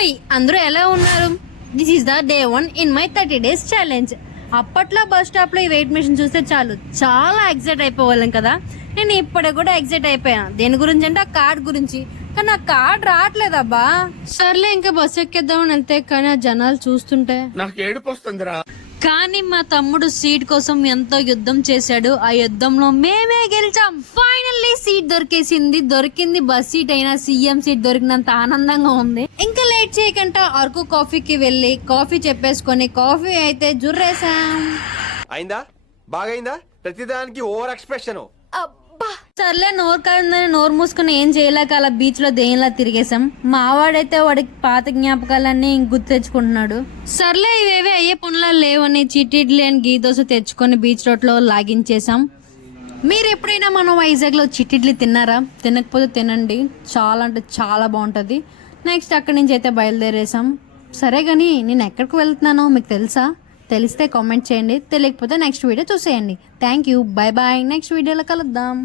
హోయ్ అందరూ ఎలా ఉన్నారు? This is the day 1 in my 30 days challenge. అప్పట్లో బస్ స్టాప్ లో ఈ వెయిట్ మిషన్ చూస్తే చాలు చాలా ఎక్సైట్ అయిపోవాళ్ళం కదా. నేను ఇప్పటికి కూడా ఎక్సైట్ అయిపోయాను. దేని గురించి అంటే ఆ కార్డ్ గురించి. కానీ ఆ కార్డ్ రావట్లేదబ్బా. సర్లే ఇంకా బస్ ఎక్కేద్దామని వెళ్తే కానీ ఆ జనాలు చూస్తుంటే నాకు ఏడుపు వస్తుందిరా. కానీ మా తమ్ముడు సీట్ కోసం ఎంతో యుద్ధం చేశాడు. ఆ యుద్ధంలో మేమే గెలిచాం. ఫైనల్లీ సీట్ దొరికింది. బస్ సీట్ అయినా సీఎం సీట్ దొరికినంత ఆనందంగా ఉంది. ఇంకా లేట్ చేయకుండా అరకు కాఫీకి వెళ్ళి కాఫీ చెప్పేసుకొని కాఫీ అయితే జుర్రేసాం. అయిందా? బాగైందా? ప్రతిదానికి ఓవర్ ఎక్స్ప్రెషన్. సర్లే నోరు కాదని నోరు మూసుకుని ఏం చేయలేక అలా బీచ్ లో దేనిలా తిరిగేసాం. మావాడైతే వాడికి పాత జ్ఞాపకాలన్నీ గుర్తు తెచ్చుకుంటున్నాడు. సర్లే ఇవేవే అయ్యే పనులు లేవని చిట్టిడ్లీ అని గీ దోశ తెచ్చుకొని బీచ్ రోడ్ లో లాగించేసాం. మీరు ఎప్పుడైనా మనం వైజాగ్ లో చిట్టిడ్లీ తిన్నారా? తినకపోతే తినండి, చాలా అంటే చాలా బాగుంటది. నెక్స్ట్ అక్కడి నుంచి అయితే బయలుదేరేసాం. సరే గానీ నేను ఎక్కడికి వెళ్తున్నానో మీకు తెలుసా? తెలిస్తే కామెంట్ చేయండి, తెలియకపోతే నెక్స్ట్ వీడియో చూసేయండి. Thank you, bye bye. Next వీడియోలో కలుద్దాం.